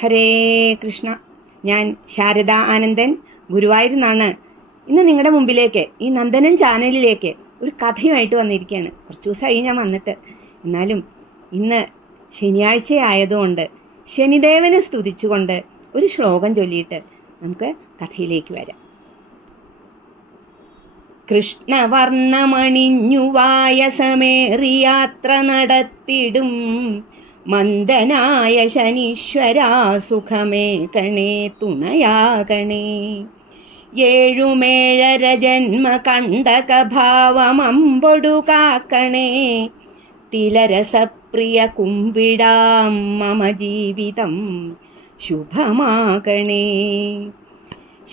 ഹരേ കൃഷ്ണ. ഞാൻ ശാരദ ആനന്ദൻ ഗുരുവായൂരിൽ ഇന്ന് നിങ്ങളുടെ മുമ്പിലേക്ക് ഈ നന്ദനൻ ചാനലിലേക്ക് ഒരു കഥയുമായിട്ട് വന്നിരിക്കുകയാണ്. കുറച്ച് ദിവസമായി ഞാൻ വന്നിട്ട്. എന്നാലും ഇന്ന് ശനിയാഴ്ച ആയതുകൊണ്ട് ശനിദേവനെ സ്തുതിച്ചുകൊണ്ട് ഒരു ശ്ലോകം ചൊല്ലിയിട്ട് നമുക്ക് കഥയിലേക്ക് വരാം. കൃഷ്ണവർണമണിഞ്ഞുവായസമേറി യാത്ര നടത്തിടും. മന്ദനായ ശനീശ്വരാ സുഖമേ കണേ തുണയാകണേ ഏഴുമേഴര ജന്മ കണ്ടകഭാവമമ്പൊടു കാക്കണേ. തിലരസപ്രിയ കുമ്പിടാം മമ ജീവിതം ശുഭമാകണേ.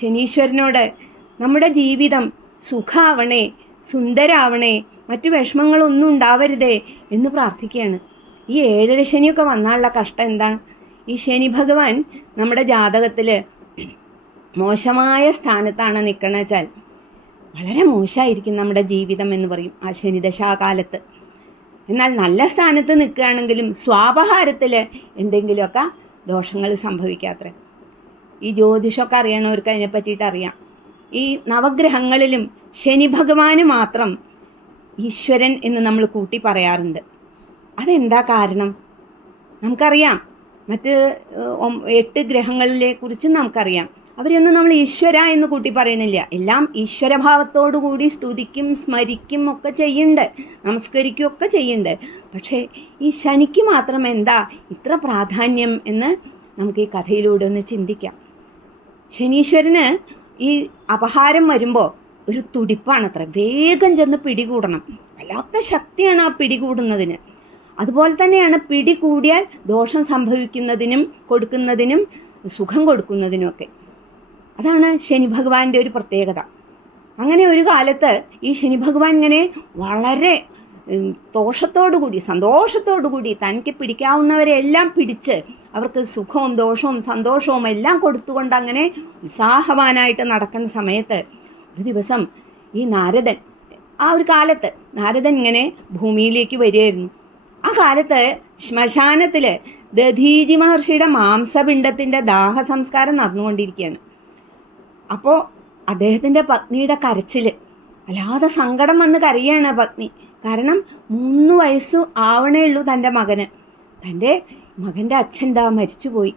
ശനീശ്വരനോട് നമ്മുടെ ജീവിതം സുഖാവണേ സുന്ദരാവണേ മറ്റു വിഷമങ്ങളൊന്നും ഉണ്ടാവരുതേ എന്ന് പ്രാർത്ഥിക്കുകയാണ്. ഈ ഏഴര ശനിയൊക്കെ വന്നാലുള്ള കഷ്ടം എന്താണ്? ഈ ശനി ഭഗവാൻ നമ്മുടെ ജാതകത്തിൽ മോശമായ സ്ഥാനത്താണ് നിൽക്കണ വെച്ചാൽ വളരെ മോശമായിരിക്കും നമ്മുടെ ജീവിതം എന്ന് പറയും ആ ശനിദശാകാലത്ത്. എന്നാൽ നല്ല സ്ഥാനത്ത് നിൽക്കുകയാണെങ്കിലും സ്വാപഹാരത്തിൽ എന്തെങ്കിലുമൊക്കെ ദോഷങ്ങൾ സംഭവിക്കാത്രേ. ഈ ജ്യോതിഷമൊക്കെ അറിയണവർക്ക് അതിനെ പറ്റിയിട്ട് അറിയാം. ഈ നവഗ്രഹങ്ങളിലും ശനി ഭഗവാന് മാത്രം ഈശ്വരൻ എന്ന് നമ്മൾ കൂട്ടി പറയാറുണ്ട്. അതെന്താ കാരണം? നമുക്കറിയാം. മറ്റ് എട്ട് ഗ്രഹങ്ങളിലെ കുറിച്ച് നമുക്കറിയാം. അവരൊന്നും നമ്മൾ ഈശ്വര എന്ന് കൂട്ടി പറയണില്ല എല്ലാം ഈശ്വരഭാവത്തോടു കൂടി സ്തുതിക്കും സ്മരിക്കും ഒക്കെ ചെയ്യുന്നുണ്ട്. നമസ്കരിക്കും ഒക്കെ ചെയ്യുന്നുണ്ട്. പക്ഷേ ഈ ശനിക്ക് മാത്രം എന്താ ഇത്ര പ്രാധാന്യം എന്ന് നമുക്ക് ഈ കഥയിലൂടെ ഒന്ന് ചിന്തിക്കാം. ശനീശ്വരന് ഈ അപഹാരം വരുമ്പോൾ ഒരു തുടിപ്പാണത്ര. വേഗം ചെന്ന് പിടികൂടണം. വല്ലാത്ത ശക്തിയാണ് ആ പിടികൂടുന്നതിന്. അതുപോലെ തന്നെയാണ് പിടി കൂടിയാൽ ദോഷം സംഭവിക്കുന്നതിനും കൊടുക്കുന്നതിനും സുഖം കൊടുക്കുന്നതിനുമൊക്കെ അതാണ് ശനി ഭഗവാന്റെ ഒരു പ്രത്യേകത. അങ്ങനെ ഒരു കാലത്ത് ഈ ശനി ഭഗവാൻ ഇങ്ങനെ വളരെ കൂടി സന്തോഷത്തോടുകൂടി തനിക്ക് പിടിക്കാവുന്നവരെ എല്ലാം പിടിച്ച് അവർക്ക് സുഖവും ദോഷവും സന്തോഷവും എല്ലാം കൊടുത്തുകൊണ്ട് അങ്ങനെ ഉത്സാഹവാനായിട്ട് നടക്കുന്ന സമയത്ത് ഒരു ദിവസം ഈ നാരദൻ ആ ഒരു കാലത്ത് നാരദൻ ഇങ്ങനെ ഭൂമിയിലേക്ക് വരികയായിരുന്നു. ആ കാലത്ത് ശ്മശാനത്തിൽ ദധീജി മഹർഷിയുടെ മാംസപിണ്ഡത്തിന്റെ ദാഹസംസ്കാരം നടന്നുകൊണ്ടിരിക്കുകയാണ്. അപ്പോൾ അദ്ദേഹത്തിന്റെ പത്നിയുടെ കരച്ചിൽ അല്ലാതെ സങ്കടം വന്ന് കരയാണ് പത്നി. കാരണം മൂന്ന് വയസ്സ് ആവണേ ഉള്ളൂ തന്റെ മകന്. തന്റെ മകന്റെ അച്ഛൻ ദാ മരിച്ചുപോയി.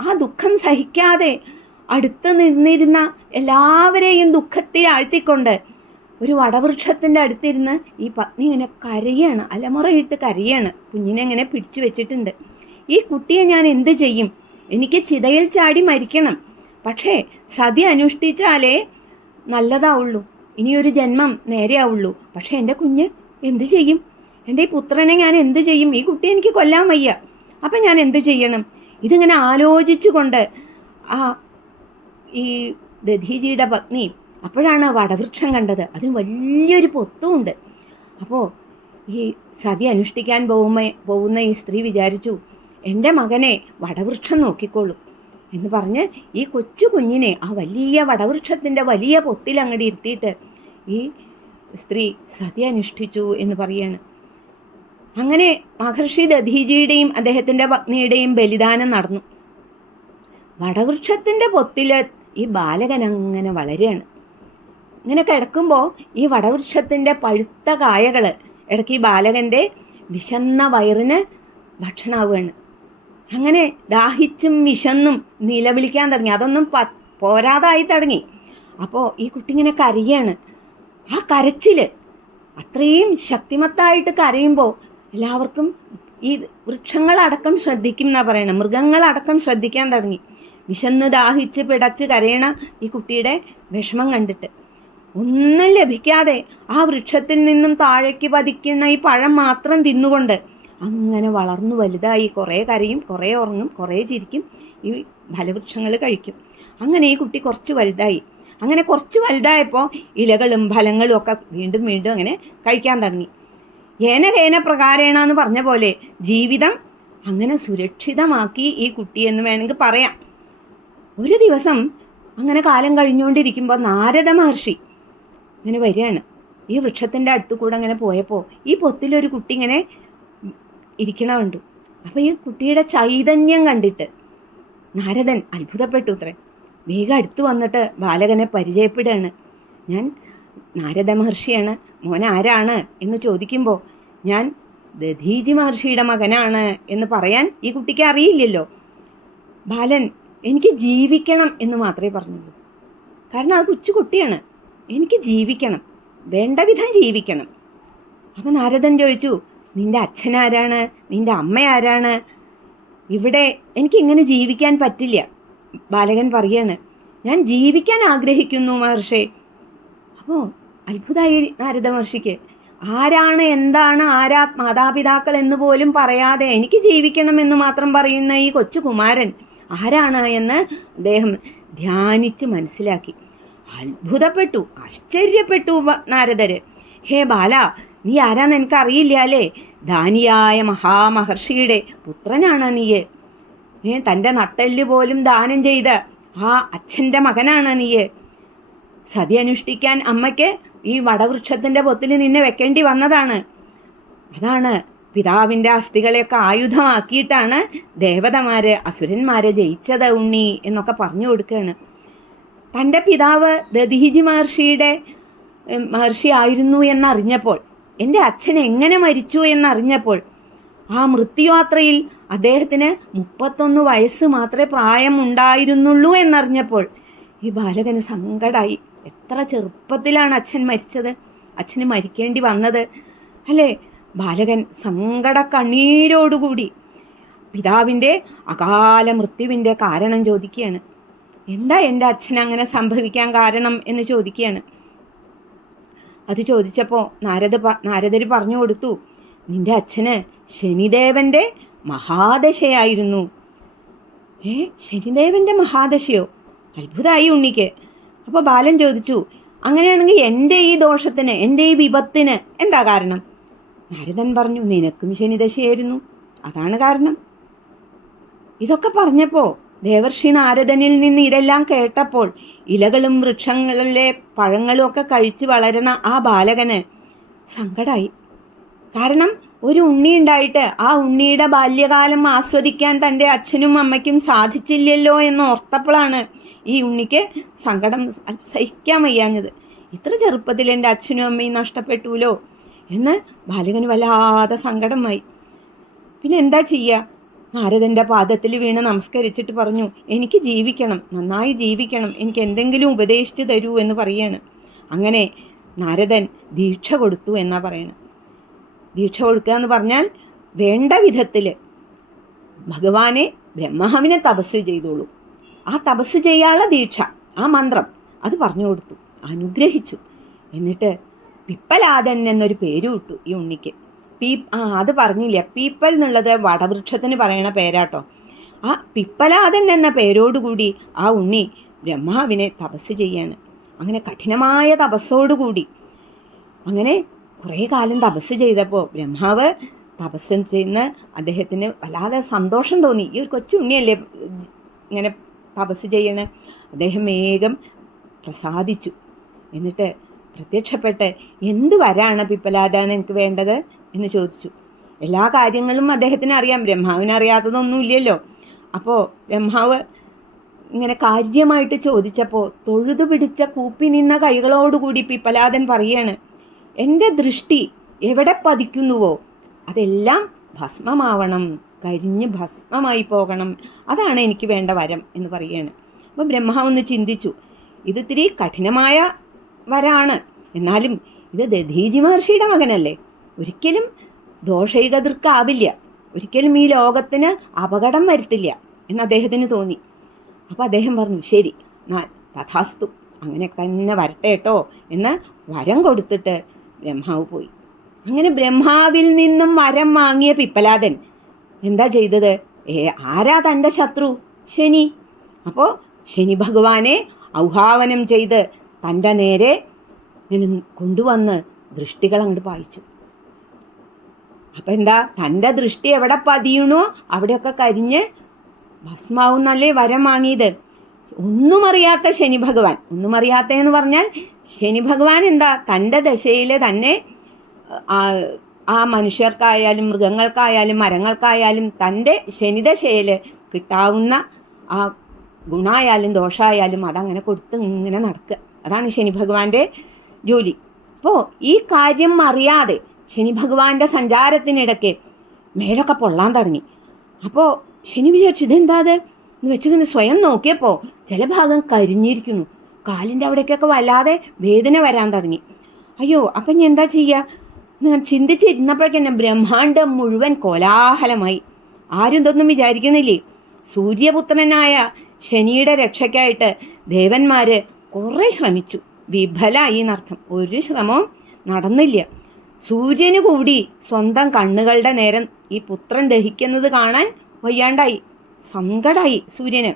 ആ ദുഃഖം സഹിക്കാതെ അടുത്ത് നിന്നിരുന്ന എല്ലാവരെയും ദുഃഖത്തിൽ ആഴ്ത്തിക്കൊണ്ട് ഒരു വടവൃക്ഷത്തിന്റെ അടുത്തിരുന്ന് ഈ പത്നി ഇങ്ങനെ കരയാണ് അലമുറയിട്ട് കരയാണ്. കുഞ്ഞിനെ ഇങ്ങനെ പിടിച്ചു വെച്ചിട്ടുണ്ട്. ഈ കുട്ടിയെ ഞാൻ എന്ത് ചെയ്യും? എനിക്ക് ചിതയിൽ ചാടി മരിക്കണം. പക്ഷേ സതി അനുഷ്ഠിച്ചാലേ നല്ലതാവുള്ളൂ. ഇനിയൊരു ജന്മം നേരെയാവുള്ളൂ പക്ഷേ എന്റെ കുഞ്ഞ് എന്ത് ചെയ്യും? എന്റെ ഈ പുത്രനെ ഞാൻ എന്ത് ചെയ്യും? ഈ കുട്ടിയെ എനിക്ക് കൊല്ലാൻ വയ്യ. അപ്പം ഞാൻ എന്ത് ചെയ്യണം? ഇതിങ്ങനെ ആലോചിച്ചുകൊണ്ട് ആ ഈ ദധീജിയുടെ പത്നി അപ്പോഴാണ് വടവൃക്ഷം കണ്ടത്. അതിന് വലിയൊരു പൊത്തുമുണ്ട്. അപ്പോൾ ഈ സതി അനുഷ്ഠിക്കാൻ പോകുമ്പോ പോകുന്ന ഈ സ്ത്രീ വിചാരിച്ചു എന്റെ മകനെ വടവൃക്ഷം നോക്കിക്കോളൂ എന്ന് പറഞ്ഞ് ഈ കൊച്ചു കുഞ്ഞിനെ ആ വലിയ വടവൃക്ഷത്തിന്റെ വലിയ പൊത്തിൽ അങ്ങോട്ട് ഇരുത്തിയിട്ട് ഈ സ്ത്രീ സതി അനുഷ്ഠിച്ചു എന്ന് പറയാണ്. അങ്ങനെ മഹർഷി ദധീജിയുടെയും അദ്ദേഹത്തിന്റെ പത്നിയുടെയും ബലിദാനം നടന്നു. വടവൃക്ഷത്തിന്റെ പൊത്തിൽ ഈ ബാലകൻ അങ്ങനെ വളരുകയാണ്. ഇങ്ങനെ കിടക്കുമ്പോൾ ഈ വടവൃക്ഷത്തിന്റെ പഴുത്ത കായകൾ ഇടയ്ക്ക് ഈ ബാലകന്റെ വിശന്ന വയറിന് ഭക്ഷണമാവുകയാണ് അങ്ങനെ ദാഹിച്ചും വിശന്നും നിലവിളിക്കാൻ തുടങ്ങി. അതൊന്നും പ പോരാതായി തുടങ്ങി. അപ്പോൾ ഈ കുട്ടി ഇങ്ങനെ കരയാണ്. ആ കരച്ചിൽ അത്രയും ശക്തിമത്തായിട്ട് കരയുമ്പോൾ എല്ലാവർക്കും ഈ വൃക്ഷങ്ങളടക്കം ശ്രദ്ധിക്കും എന്നാ പറയണം. മൃഗങ്ങളടക്കം ശ്രദ്ധിക്കാൻ തുടങ്ങി. വിശന്ന് ദാഹിച്ച് പിടച്ച് കരയണ ഈ കുട്ടിയുടെ വിഷമം കണ്ടിട്ട്. ഒന്നും ലഭിക്കാതെ ആ വൃക്ഷത്തിൽ നിന്നും താഴേക്ക് പതിക്കുന്ന ഈ പഴം മാത്രം തിന്നുകൊണ്ട് അങ്ങനെ വളർന്നു വലുതായി. കുറേ കരയും കുറേ ഉറങ്ങും കുറേ ചിരിക്കും. ഈ ഫലവൃക്ഷങ്ങൾ കഴിക്കും. അങ്ങനെ ഈ കുട്ടി കുറച്ച് വലുതായി. അങ്ങനെ കുറച്ച് വലുതായപ്പോൾ ഇലകളും ഫലങ്ങളും ഒക്കെ വീണ്ടും വീണ്ടും അങ്ങനെ കഴിക്കാൻ തുടങ്ങി. ഏന കേന പ്രകാരേണ എന്ന് പറഞ്ഞ പോലെ ജീവിതം അങ്ങനെ സുരക്ഷിതമാക്കി ഈ കുട്ടി എന്ന് വേണമെങ്കിൽ പറയാം. ഒരു ദിവസം അങ്ങനെ കാലം കഴിഞ്ഞുകൊണ്ടിരിക്കുമ്പോൾ നാരദ മഹർഷി ഇങ്ങനെ വരികയാണ്. ഈ വൃക്ഷത്തിന്റെ അടുത്ത് കൂടെ അങ്ങനെ പോയപ്പോൾ ഈ പൊത്തിലൊരു കുട്ടി ഇങ്ങനെ ഇരിക്കണ കണ്ടു. അപ്പോൾ ഈ കുട്ടിയുടെ ചൈതന്യം കണ്ടിട്ട് നാരദൻ അത്ഭുതപ്പെട്ടു അത്രേ വേഗം അടുത്ത് വന്നിട്ട് ബാലകനെ പരിചയപ്പെടുകയാണ്. ഞാൻ നാരദ മഹർഷിയാണ് മോൻ ആരാണ് എന്ന് ചോദിക്കുമ്പോൾ ഞാൻ ദധീജി മഹർഷിയുടെ മകനാണ് എന്ന് പറയാൻ ഈ കുട്ടിക്ക് അറിയില്ലല്ലോ. ബാലൻ എനിക്ക് ജീവിക്കണം എന്ന് മാത്രമേ പറഞ്ഞുള്ളൂ. കാരണം അത് കൊച്ചു കുട്ടിയാണ്. എനിക്ക് ജീവിക്കണം. വേണ്ട വിധം ജീവിക്കണം. അപ്പം നാരദൻ ചോദിച്ചു നിന്റെ അച്ഛൻ ആരാണ്? നിന്റെ അമ്മ ആരാണ്? ഇവിടെ എനിക്ക് ഇങ്ങനെ ജീവിക്കാൻ പറ്റില്ല. ബാലകൻ പറയാണ് ഞാൻ ജീവിക്കാൻ ആഗ്രഹിക്കുന്നു മഹർഷി. അപ്പോൾ അത്ഭുതമായി നാരദ മഹർഷിക്ക് ആരാണ് എന്താണ് ആരാ മാതാപിതാക്കൾ എന്ന് പോലും പറയാതെ എനിക്ക് ജീവിക്കണം എന്ന് മാത്രം പറയുന്ന ഈ കൊച്ചു കുമാരൻ ആരാണ്? എന്ന് അദ്ദേഹം ധ്യാനിച്ച് മനസ്സിലാക്കി. അത്ഭുതപ്പെട്ടു ആശ്ചര്യപ്പെട്ടു നാരദര്. ഹേ ബാല നീ ആരാന്ന് എനിക്ക് അറിയില്ല അല്ലേ? ദാനിയായ മഹാമഹർഷിയുടെ പുത്രനാണ് നീയെ ഏ തന്റെ നട്ടെല്ല് പോലും ദാനം ചെയ്ത ആ അച്ഛന്റെ മകനാണ് നീയെ സതി അനുഷ്ഠിക്കാൻ അമ്മയ്ക്ക് ഈ വടവൃക്ഷത്തിന്റെ പൊത്തിൽ നിന്നെ വെക്കേണ്ടി വന്നതാണ്. അതാണ് പിതാവിന്റെ അസ്ഥികളെയൊക്കെ ആയുധമാക്കിയിട്ടാണ് ദേവതമാരെ അസുരന്മാരെ ജയിച്ചത് ഉണ്ണി എന്നൊക്കെ പറഞ്ഞു കൊടുക്കുകയാണ് തന്റെ പിതാവ് ദധീജി മഹർഷിയുടെ മഹർഷി ആയിരുന്നു എന്നറിഞ്ഞപ്പോൾ എന്റെ അച്ഛൻ എങ്ങനെ മരിച്ചു എന്നറിഞ്ഞപ്പോൾ ആ മൃത്യുയാത്രയിൽ അദ്ദേഹത്തിന് മുപ്പത്തൊന്ന് വയസ്സ് മാത്രമേ പ്രായമുണ്ടായിരുന്നുള്ളൂ എന്നറിഞ്ഞപ്പോൾ ഈ ബാലകന് സങ്കടമായി എത്ര ചെറുപ്പത്തിലാണ് അച്ഛൻ മരിച്ചത്? അച്ഛന് മരിക്കേണ്ടി വന്നത്? അല്ലേ? ബാലകൻ സങ്കട കണ്ണീരോടുകൂടി. പിതാവിന്റെ അകാല മൃത്യുവിന്റെ കാരണം ചോദിക്കുകയാണ്. എന്താ എന്റെ അച്ഛൻ അങ്ങനെ സംഭവിക്കാൻ കാരണം എന്ന് ചോദിക്കുകയാണ്. അത് ചോദിച്ചപ്പോൾ നാരദ നാരദര് പറഞ്ഞു കൊടുത്തു നിന്റെ അച്ഛന് ശനിദേവന്റെ മഹാദശയായിരുന്നു. ഏ ശനിദേവന്റെ മഹാദശയോ? അത്ഭുതമായി ഉണ്ണിക്ക്. അപ്പോൾ ബാലൻ ചോദിച്ചു അങ്ങനെയാണെങ്കിൽ എന്റെ ഈ ദോഷത്തിന് എന്റെ ഈ വിപത്തിന് എന്താ കാരണം? നാരദൻ പറഞ്ഞു നിനക്കും ശനിദശയായിരുന്നു. അതാണ് കാരണം. ഇതൊക്കെ പറഞ്ഞപ്പോൾ ദേവർഷി നാരദനിൽ നിന്ന് ഇതെല്ലാം കേട്ടപ്പോൾ ഇലകളും വൃക്ഷങ്ങളിലെ പഴങ്ങളും ഒക്കെ കഴിച്ചു വളരുന്ന ആ ബാലകന് സങ്കടായി. കാരണം ഒരു ഉണ്ണി ഉണ്ടായിട്ട് ആ ഉണ്ണിയുടെ ബാല്യകാലം ആസ്വദിക്കാൻ തന്റെ അച്ഛനും അമ്മയ്ക്കും സാധിച്ചില്ലല്ലോ എന്ന് ഓർത്തപ്പോഴാണ് ഈ ഉണ്ണിക്ക് സങ്കടം സഹിക്കാൻ വയ്യാഞ്ഞത്. ഇത്ര ചെറുപ്പത്തിൽ എന്റെ അച്ഛനും അമ്മയും നഷ്ടപ്പെട്ടുല്ലോ എന്ന് ബാലകന് വല്ലാതെ സങ്കടമായി. പിന്നെ എന്താ ചെയ്യുക? നാരദന്റെ പാദത്തിൽ വീണ് നമസ്കരിച്ചിട്ട് പറഞ്ഞു എനിക്ക് ജീവിക്കണം നന്നായി ജീവിക്കണം എനിക്ക് എന്തെങ്കിലും ഉപദേശിച്ചു തരൂ എന്ന് പറയാണ്. അങ്ങനെ നാരദൻ ദീക്ഷ കൊടുത്തു എന്നാ പറയണം ദീക്ഷ കൊടുക്കുക എന്ന് പറഞ്ഞാൽ വേണ്ട വിധത്തിൽ ഭഗവാനെ ബ്രഹ്മാവിനെ തപസ് ചെയ്തോളൂ. ആ തപസ് ചെയ്യാനുള്ള ദീക്ഷ ആ മന്ത്രം അത് പറഞ്ഞു കൊടുത്തു അനുഗ്രഹിച്ചു. എന്നിട്ട് പിപ്പലാദൻ എന്നൊരു പേര് ഇട്ടു ഈ ഉണ്ണിക്ക്. പീ ആ അത് പറഞ്ഞില്ല. പീപ്പൽ എന്നുള്ളത് വടവൃക്ഷത്തിന് പറയണ പേരാട്ടോ. ആ പിപ്പലാതൻ എന്ന പേരോടുകൂടി ആ ഉണ്ണി ബ്രഹ്മാവിനെ തപസ് ചെയ്യാണ്. അങ്ങനെ കഠിനമായ തപസ്സോടുകൂടി. അങ്ങനെ കുറേ കാലം തപസ് ചെയ്തപ്പോൾ ബ്രഹ്മാവ് തപസ് ചെയ്യുന്ന അദ്ദേഹത്തിന് വല്ലാതെ സന്തോഷം തോന്നി. ഈ ഒരു കൊച്ചുണ്ണിയല്ലേ ഇങ്ങനെ തപസ് ചെയ്യണേ? അദ്ദേഹം വേഗം പ്രസാദിച്ചു. എന്നിട്ട് പ്രത്യക്ഷപ്പെട്ട് എന്ത് വരാണ് പിപ്പലാദ എനിക്ക് വേണ്ടത്? എന്ന് ചോദിച്ചു. എല്ലാ കാര്യങ്ങളും അദ്ദേഹത്തിന് അറിയാം ബ്രഹ്മാവിന് അറിയാത്തതൊന്നുമില്ലല്ലോ അപ്പോൾ ബ്രഹ്മാവ് ഇങ്ങനെ കാര്യമായിട്ട് ചോദിച്ചപ്പോൾ തൊഴുതു പിടിച്ച കൂപ്പി നിന്ന കൈകളോടുകൂടി പിപ്പലാദൻ പറയാണ് എന്റെ ദൃഷ്ടി എവിടെ പതിക്കുന്നുവോ? അതെല്ലാം ഭസ്മമാവണം. കരിഞ്ഞ് ഭസ്മമായി പോകണം. അതാണ് എനിക്ക് വേണ്ട വരം എന്ന് പറയാണ്. അപ്പോൾ ബ്രഹ്മാവ് ഒന്ന് ചിന്തിച്ചു ഇത് ഇത്തിരി കഠിനമായ വരാണ്. എന്നാലും ഇത് ദധീജി മഹർഷിയുടെ മകനല്ലേ? ഒരിക്കലും ദോഷൈകതൃക്കാവില്ല. ഒരിക്കലും ഈ ലോകത്തിന് അപകടം വരുത്തില്ല എന്ന് അദ്ദേഹത്തിന് തോന്നി. അപ്പോൾ അദ്ദേഹം പറഞ്ഞു ശരി ഞാൻ തഥാസ്തു അങ്ങനെ തന്നെ വരട്ടെ കേട്ടോ എന്ന് വരം കൊടുത്തിട്ട് ബ്രഹ്മാവ് പോയി. അങ്ങനെ ബ്രഹ്മാവിൽ നിന്നും വരം വാങ്ങിയ പിപ്പലാദൻ എന്താ ചെയ്തത്? ഏ ആരാ തന്റെ ശത്രു? ശനി. അപ്പോൾ ശനി ഭഗവാനെ ഔഹാവനം ചെയ്ത് തന്റെ നേരെ ഇങ്ങനെ കൊണ്ടുവന്ന് ദൃഷ്ടികൾ അങ്ങോട്ട് പായിച്ചു. അപ്പം എന്താ തന്റെ ദൃഷ്ടി എവിടെ പതിയണോ? അവിടെയൊക്കെ കരിഞ്ഞ് ഭസ്മാവുന്നല്ലേ വരം വാങ്ങിയത്? ഒന്നും അറിയാത്ത ശനി ഭഗവാൻ. ഒന്നും അറിയാത്ത എന്ന് പറഞ്ഞാൽ ശനി ഭഗവാൻ എന്താ? തന്റെ ദശയിൽ തന്നെ ആ മനുഷ്യർക്കായാലും മൃഗങ്ങൾക്കായാലും മരങ്ങൾക്കായാലും തന്റെ ശനിദശയിൽ കിട്ടാവുന്ന ആ ഗുണമായാലും ദോഷമായാലും അതങ്ങനെ കൊടുത്ത് ഇങ്ങനെ നടക്കുക. അതാണ് ശനി ഭഗവാന്റെ ജോലി. അപ്പോൾ ഈ കാര്യം അറിയാതെ ശനി ഭഗവാന്റെ സഞ്ചാരത്തിനിടയ്ക്ക് മേലൊക്കെ പൊള്ളാൻ തുടങ്ങി. അപ്പോൾ ശനി വിചാരിച്ചു ഇതെന്താ അത്? എന്ന് വെച്ചിങ്ങനെ സ്വയം നോക്കിയപ്പോൾ ചില ഭാഗം കരിഞ്ഞിരിക്കുന്നു. കാലിന്റെ അവിടേക്കൊക്കെ വല്ലാതെ വേദന വരാൻ തുടങ്ങി. അയ്യോ അപ്പം ഞാൻ എന്താ ചെയ്യുക ഞാൻ ചിന്തിച്ചിരുന്നപ്പോഴേക്കെന്നെ ബ്രഹ്മാണ്ടം മുഴുവൻ കോലാഹലമായി. ആരും ഇതൊന്നും വിചാരിക്കണില്ലേ സൂര്യപുത്രനായ ശനിയുടെ രക്ഷയ്ക്കായിട്ട് ദേവന്മാർ കുറേ ശ്രമിച്ചു. വിഫലായി എന്നർത്ഥം. ഒരു ശ്രമവും നടന്നില്ല. സൂര്യന് കൂടി സ്വന്തം കണ്ണുകളുടെ നേരം ഈ പുത്രൻ ദഹിക്കുന്നത് കാണാൻ വയ്യാണ്ടായി സങ്കടായി സൂര്യന്.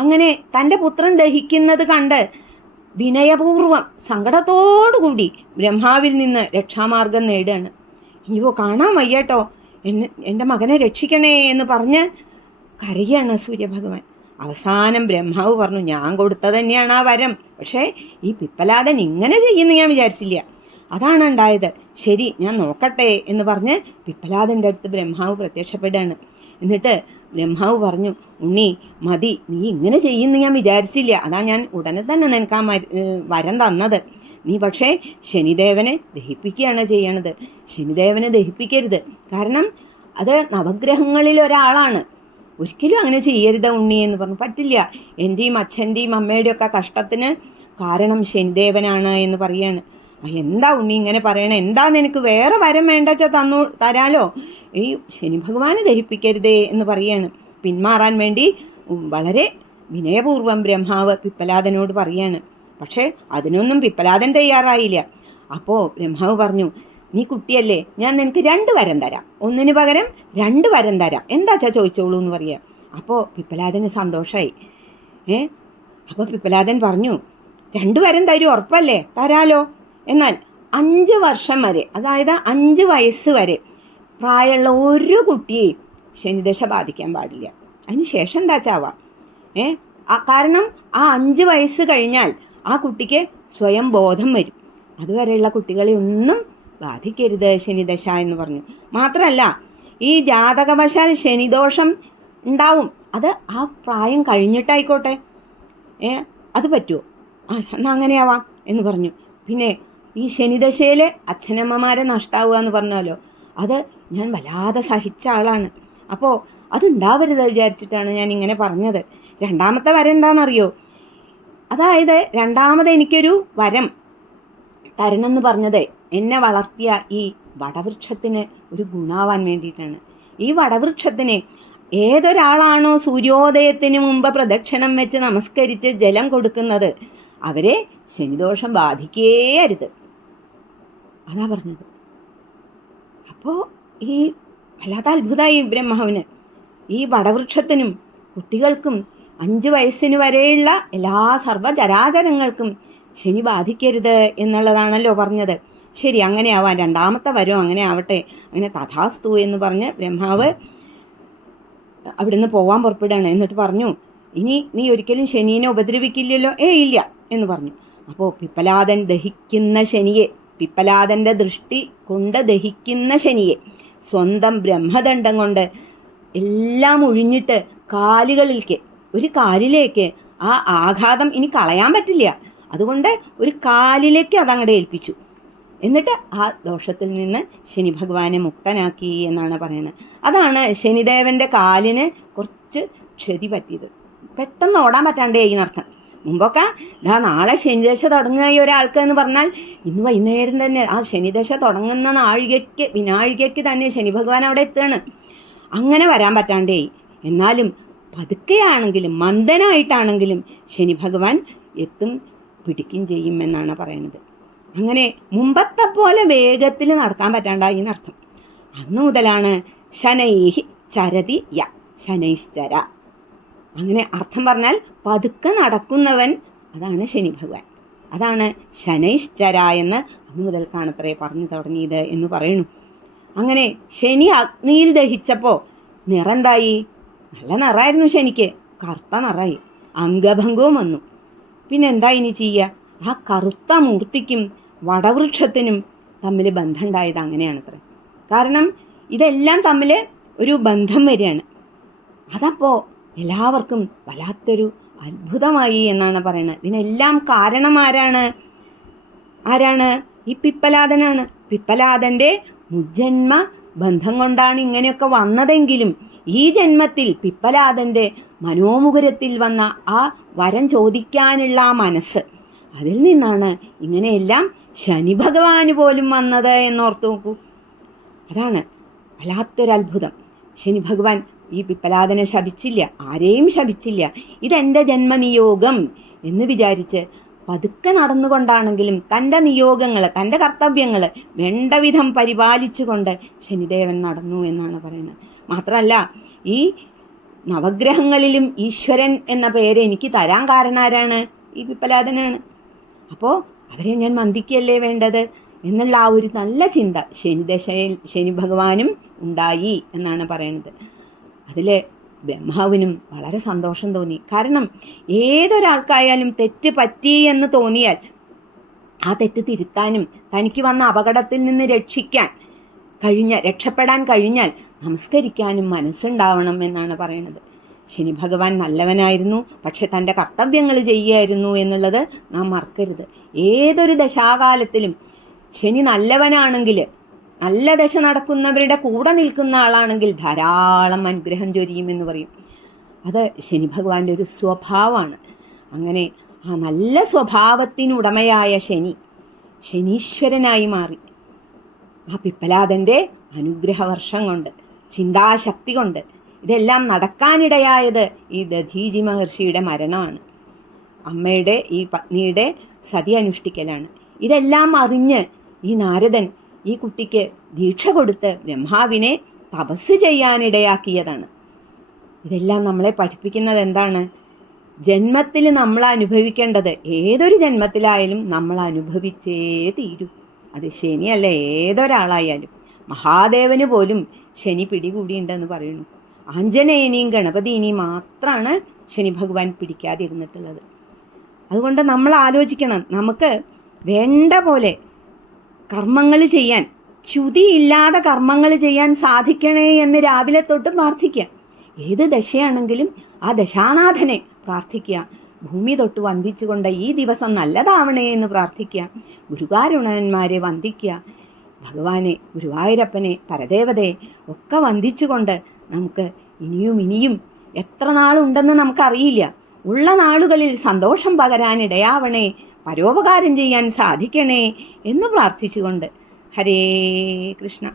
അങ്ങനെ തന്റെ പുത്രൻ ദഹിക്കുന്നത് കണ്ട് വിനയപൂർവം സങ്കടത്തോടുകൂടി ബ്രഹ്മാവിൽ നിന്ന് രക്ഷാമാർഗം നേടുകയാണ്. അയ്യോ കാണാൻ വയ്യട്ടോ. എന്നെ എന്റെ മകനെ രക്ഷിക്കണേ എന്ന് പറഞ്ഞ് കരയാണ് സൂര്യഭഗവാൻ. അവസാനം ബ്രഹ്മാവ് പറഞ്ഞു ഞാൻ കൊടുത്ത തന്നെയാണ് ആ വരം. പക്ഷേ ഈ പിപ്പലാദൻ ഇങ്ങനെ ചെയ്യുന്നു ഞാൻ വിചാരിച്ചില്ല. അതാണ് ഉണ്ടായത് ശരി ഞാൻ നോക്കട്ടെ എന്ന് പറഞ്ഞ് പിപ്പലാദന്റെ അടുത്ത് ബ്രഹ്മാവ് പ്രത്യക്ഷപ്പെടുകയാണ്. എന്നിട്ട് ബ്രഹ്മാവ് പറഞ്ഞു ഉണ്ണി മതി നീ ഇങ്ങനെ ചെയ്യുന്നു ഞാൻ വിചാരിച്ചില്ല. അതാ ഞാൻ ഉടനെ തന്നെ നിനക്ക് ആ വരം തന്നത്. നീ പക്ഷേ ശനിദേവനെ ദഹിപ്പിക്കുകയാണ് ചെയ്യണത്. ശനിദേവനെ ദഹിപ്പിക്കരുത്. കാരണം അത് നവഗ്രഹങ്ങളിൽ ഒരാളാണ്. ഒരിക്കലും അങ്ങനെ ചെയ്യരുത് ഉണ്ണി എന്ന് പറഞ്ഞു. പറ്റില്ല. എന്റെയും അച്ഛന്റെയും അമ്മയുടെയൊക്കെ കഷ്ടത്തിന് കാരണം ശനിദേവനാണ് എന്ന് പറയാണ്. "ആ, എന്താ ഉണ്ണി ഇങ്ങനെ പറയണേ? എന്താന്ന് എനിക്ക് വേറെ വരം വേണ്ടച്ച തന്നു തരാലോ? ഈ ശനി ഭഗവാനെ ദഹിപ്പിക്കരുതേ എന്ന് പറയാണ്. പിന്മാറാൻ വേണ്ടി വളരെ വിനയപൂർവം ബ്രഹ്മാവ് പിപ്പലാദനോട് പറയാണ്. പക്ഷേ അതിനൊന്നും പിപ്പലാദൻ തയ്യാറായില്ല. അപ്പോൾ ബ്രഹ്മാവ് പറഞ്ഞു നീ കുട്ടിയല്ലേ ഞാൻ നിനക്ക് രണ്ട് വരം തരാം. ഒന്നിന് പകരം രണ്ട് വരം തരാം. എന്താ എന്താച്ചാ ചോദിച്ചോളൂ എന്ന് പറയാം. അപ്പോൾ പിപ്പലാദന് സന്തോഷമായി ഏ? അപ്പോൾ പിപ്പലാദൻ പറഞ്ഞു രണ്ട് വരം തരും ഉറപ്പല്ലേ? തരാലോ. എന്നാൽ അഞ്ച് വർഷം വരെ അതായത് അഞ്ച് വയസ്സ് വരെ പ്രായമുള്ള ഒരു കുട്ടിയെയും ശനിദശ ബാധിക്കാൻ പാടില്ല. അതിന് ശേഷം എന്താ ചാവാം? ഏ? കാരണം ആ അഞ്ച് വയസ്സ് കഴിഞ്ഞാൽ ആ കുട്ടിക്ക് സ്വയം ബോധം വരും. അതുവരെയുള്ള കുട്ടികളെ ഒന്നും ബാധിക്കരുത് ശനിദശ എന്ന് പറഞ്ഞു. മാത്രമല്ല ഈ ജാതകവശാൽ ശനിദോഷം ഉണ്ടാവും. അത് ആ പ്രായം കഴിഞ്ഞിട്ടായിക്കോട്ടെ. ഏ? അത് പറ്റുമോ ആ എന്നാൽ അങ്ങനെയാവാം എന്ന് പറഞ്ഞു. പിന്നെ ഈ ശനിദശയിൽ അച്ഛനമ്മമാരെ നഷ്ടാവുക എന്ന് പറഞ്ഞാലോ അത് ഞാൻ വല്ലാതെ സഹിച്ച ആളാണ്. അപ്പോൾ അതുണ്ടാവരുത് വിചാരിച്ചിട്ടാണ് ഞാൻ ഇങ്ങനെ പറഞ്ഞത്. രണ്ടാമത്തെ വരം എന്താണെന്നറിയോ? അതായത് രണ്ടാമത് എനിക്കൊരു വരം തരണമെന്ന് പറഞ്ഞത് എന്നെ വളർത്തിയ ഈ വടവൃക്ഷത്തിന് ഒരു ഗുണാവാൻ വേണ്ടിയിട്ടാണ്. ഈ വടവൃക്ഷത്തിന് ഏതൊരാളാണോ സൂര്യോദയത്തിന് മുമ്പ് പ്രദക്ഷിണം വെച്ച് നമസ്കരിച്ച് ജലം കൊടുക്കുന്നത് അവരെ ശനിദോഷം ബാധിക്കേ അരുത്. അതാ പറഞ്ഞത്. അപ്പോൾ ഈ വല്ലാത്ത അത്ഭുതമായി ബ്രഹ്മാവിന്. ഈ വടവൃക്ഷത്തിനും കുട്ടികൾക്കും അഞ്ച് വയസ്സിന് വരെയുള്ള എല്ലാ സർവചരാചരങ്ങൾക്കും ശനി ബാധിക്കരുത് എന്നുള്ളതാണല്ലോ പറഞ്ഞത്. ശരി അങ്ങനെ ആവാം രണ്ടാമത്തെ വരും അങ്ങനെ ആവട്ടെ. അങ്ങനെ തഥാസ്തു എന്ന് പറഞ്ഞ് ബ്രഹ്മാവ് അവിടുന്ന് പോവാൻ പുറപ്പെടുകയാണ്. എന്നിട്ട് പറഞ്ഞു ഇനി നീ ഒരിക്കലും ശനീനെ ഉപദ്രവിക്കില്ലല്ലോ? ഏ ഇല്ല എന്ന് പറഞ്ഞു. അപ്പോൾ പിപ്പലാദൻ ദഹിക്കുന്ന ശനിയെ പിപ്പലാദന്റെ ദൃഷ്ടി കൊണ്ട് ദഹിക്കുന്ന ശനിയെ സ്വന്തം ബ്രഹ്മദണ്ഡം കൊണ്ട് എല്ലാം ഒഴിഞ്ഞിട്ട് കാലുകളിലേക്ക് ഒരു കാലിലേക്ക് ആ ആഘാതം ഇനി കളയാൻ പറ്റില്ല. അതുകൊണ്ട് ഒരു കാലിലേക്ക് അതങ്ങടെ ഏൽപ്പിച്ചു. എന്നിട്ട് ആ ദോഷത്തിൽ നിന്ന് ശനി ഭഗവാനെ മുക്തനാക്കി എന്നാണ് പറയുന്നത്. അതാണ് ശനിദേവന്റെ കാലിന് കുറച്ച് ക്ഷതി പറ്റിയത്. പെട്ടെന്ന് ഓടാൻ പറ്റാണ്ടേ എന്നർത്ഥം. മുമ്പൊക്കെ ഞാൻ നാളെ ശനിദശ തുടങ്ങുക ഈ ഒരാൾക്ക് എന്ന് പറഞ്ഞാൽ ഇന്ന് വൈകുന്നേരം തന്നെ ആ ശനിദശ തുടങ്ങുന്ന നാഴികയ്ക്ക് വിനാഴികയ്ക്ക് തന്നെ ശനി ഭഗവാൻ അവിടെ എത്തുകയാണ്. അങ്ങനെ വരാൻ പറ്റാണ്ടേ. എന്നാലും പതുക്കെയാണെങ്കിലും മന്ദനായിട്ടാണെങ്കിലും ശനി ഭഗവാൻ എത്തും പിടിക്കും ചെയ്യും എന്നാണ് പറയുന്നത് അങ്ങനെ മുമ്പത്തെ പോലെ വേഗത്തിൽ നടക്കാൻ പറ്റാണ്ടായി എന്നർത്ഥം. അന്ന് മുതലാണ് ശനൈഹി ചരതി യ ശനൈശ്ചര. അങ്ങനെ അർത്ഥം പറഞ്ഞാൽ പതുക്കെ നടക്കുന്നവൻ അതാണ് ശനി ഭഗവാൻ. അതാണ് ശനൈശ്ചര എന്ന് അന്ന് മുതൽ കാണത്രേ പറഞ്ഞു തുടങ്ങിയത് എന്ന് പറയുന്നു. അങ്ങനെ ശനി അഗ്നിയിൽ ദഹിച്ചപ്പോൾ നിറെന്തായി? നല്ല നിറായിരുന്നു ശനിക്ക്. കറുത്ത നിറായി. അംഗഭംഗവും വന്നു. പിന്നെ എന്താ ഇനി ചെയ്യുക ആ കറുത്ത മൂർത്തിക്കും വടവൃക്ഷത്തിനും തമ്മിൽ ബന്ധമുണ്ടായത് അങ്ങനെയാണത്രേ. കാരണം ഇതെല്ലാം തമ്മിൽ ഒരു ബന്ധം വരികയാണ്. അതപ്പോൾ എല്ലാവർക്കും വല്ലാത്തൊരു അത്ഭുതമായി എന്നാണ് പറയുന്നത്. ഇതിനെല്ലാം കാരണം ആരാണ്? ആരാണ്? ഈ പിപ്പലാദനാണ് പിപ്പലാദന്റെ മുജ്ജന്മ ബന്ധം കൊണ്ടാണ് ഇങ്ങനെയൊക്കെ വന്നതെങ്കിലും ഈ ജന്മത്തിൽ പിപ്പലാദന്റെ മനോമുഖരത്തിൽ വന്ന ആ വരം ചോദിക്കാനുള്ള ആ മനസ്സ് അതിൽ നിന്നാണ് ഇങ്ങനെയെല്ലാം ശനി ഭഗവാന് പോലും വന്നത് എന്നോർത്ത് നോക്കൂ. അതാണ് വല്ലാത്തൊരത്ഭുതം. ശനി ഭഗവാൻ ഈ പിപ്പലാദനെ ശപിച്ചില്ല ആരെയും ശപിച്ചില്ല. ഇതെന്റെ ജന്മനിയോഗം എന്ന് വിചാരിച്ച് പതുക്കെ നടന്നുകൊണ്ടാണെങ്കിലും തന്റെ നിയോഗങ്ങൾ തന്റെ കർത്തവ്യങ്ങൾ വേണ്ട വിധം പരിപാലിച്ചുകൊണ്ട് ശനിദേവൻ നടന്നു എന്നാണ് പറയുന്നത്. മാത്രമല്ല ഈ നവഗ്രഹങ്ങളിലും ഈശ്വരൻ എന്ന പേര് എനിക്ക് തരാൻ കാരണാരാണ്? ഈ പിപ്പലാദനാണ് അപ്പോൾ അവരെ ഞാൻ മന്ദിക്കല്ലേ വേണ്ടത്? എന്നുള്ള ആ ഒരു നല്ല ചിന്ത ശനിദശയിൽ ശനി ഭഗവാനും ഉണ്ടായി എന്നാണ് പറയുന്നത്. അതിൽ ബ്രഹ്മാവിനും വളരെ സന്തോഷം തോന്നി. കാരണം ഏതൊരാൾക്കായാലും തെറ്റ് പറ്റി എന്ന് തോന്നിയാൽ ആ തെറ്റ് തിരുത്താനും തനിക്ക് വന്ന അപകടത്തിൽ നിന്ന് രക്ഷിക്കാൻ കഴിഞ്ഞ രക്ഷപ്പെടാൻ കഴിഞ്ഞാൽ നമസ്കരിക്കാനും മനസ്സുണ്ടാവണം എന്നാണ് പറയുന്നത്. ശനി ഭഗവാൻ നല്ലവനായിരുന്നു പക്ഷെ തന്റെ കർത്തവ്യങ്ങൾ ചെയ്യുമായിരുന്നു എന്നുള്ളത് നാം മറക്കരുത്. ഏതൊരു ദശാകാലത്തിലും ശനി നല്ലവനാണെങ്കിൽ നല്ല ദശ നടക്കുന്നവരുടെ കൂടെ നിൽക്കുന്ന ആളാണെങ്കിൽ ധാരാളം അനുഗ്രഹം ചൊരിയുമെന്ന് പറയും. അത് ശനി ഭഗവാന്റെ ഒരു സ്വഭാവമാണ്. അങ്ങനെ ആ നല്ല സ്വഭാവത്തിനുടമയായ ശനി ശനീശ്വരനായി മാറി. ആ പിപ്പലാദന്റെ അനുഗ്രഹവർഷം കൊണ്ട് ചിന്താശക്തി കൊണ്ട് ഇതെല്ലാം നടക്കാനിടയായത് ഈ ദധീജി മഹർഷിയുടെ മരണമാണ്. അമ്മയുടെ ഈ പത്നിയുടെ സതി അനുഷ്ഠിക്കലാണ്. ഇതെല്ലാം അറിഞ്ഞ് ഈ നാരദൻ ഈ കുട്ടിക്ക് ദീക്ഷ കൊടുത്ത് ബ്രഹ്മാവിനെ തപസ് ചെയ്യാനിടയാക്കിയതാണ്. ഇതെല്ലാം നമ്മളെ പഠിപ്പിക്കുന്നത് എന്താണ്? ജന്മത്തിൽ നമ്മൾ അനുഭവിക്കേണ്ടത് ഏതൊരു ജന്മത്തിലായാലും നമ്മൾ അനുഭവിച്ചേ തീരൂ. അത് ശനിയല്ല ഏതൊരാളായാലും. മഹാദേവന് പോലും ശനി പിടികൂടിയുണ്ടെന്ന് പറയുന്നു. ആഞ്ജനേയനെയും ഗണപതിനെയും മാത്രമാണ് ശനി ഭഗവാൻ പിടിക്കാതിരുന്നിട്ടുള്ളത്. അതുകൊണ്ട് നമ്മൾ ആലോചിക്കണം. നമുക്ക് വേണ്ട പോലെ കർമ്മങ്ങൾ ചെയ്യാൻ ച്യുതിയില്ലാതെ കർമ്മങ്ങൾ ചെയ്യാൻ സാധിക്കണേ എന്ന് രാവിലെ തൊട്ട് പ്രാർത്ഥിക്കുക. ഏത് ദശയാണെങ്കിലും ആ ദശാനാഥനെ പ്രാർത്ഥിക്കുക. ഭൂമി തൊട്ട് വന്ദിച്ചുകൊണ്ട് ഈ ദിവസം നല്ലതാവണേ എന്ന് പ്രാർത്ഥിക്കുക. ഗുരുകാരുണന്മാരെ വന്ദിക്കുക. ഭഗവാനെ ഗുരുവായൂരപ്പനെ പരദേവതയെ ഒക്കെ വന്ദിച്ചുകൊണ്ട് നമുക്ക് ഇനിയും ഇനിയും എത്ര നാളുണ്ടെന്ന് നമുക്കറിയില്ല. ഉള്ള നാളുകളിൽ സന്തോഷം പകരാനിടയാവണേ പരോപകാരം ചെയ്യാൻ സാധിക്കണേ എന്ന് പ്രാർത്ഥിച്ചുകൊണ്ട് ഹരേ കൃഷ്ണ.